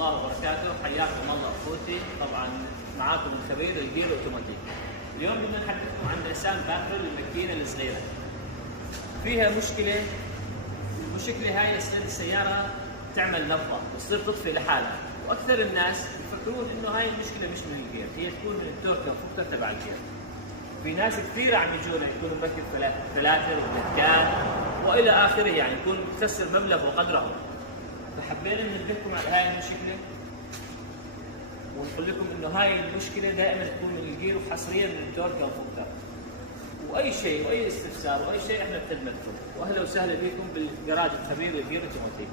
الله وبركاته. حياكم الله اخوتي. طبعا معاكم الخبير الجير اوتوماتيك. اليوم بدنا نحدثكم عن لسان باكر الماكينه الصغيره. فيها مشكله. المشكله هاي يصير السياره تعمل نفضه وتصير تطفي لحالها، واكثر الناس يفكرون انه هاي المشكله مش من الجير، هي تكون من التورك والفكر تبع الجير. في ناس كثير عم يجونا يكونوا مركب فلاتر وبلكان والى اخره، يعني يكون مكسر مبلغ وقدره. فحبينا ننبهكم على هاي المشكله ونقول لكم انه هاي المشكله دائما تكون من الجير وحصريا من التورك والفكر. واي شيء واي استفسار واي شيء احنا بخدمتكم، واهلا وسهلا بكم بالجراج الخبير الجير اوتوماتيك.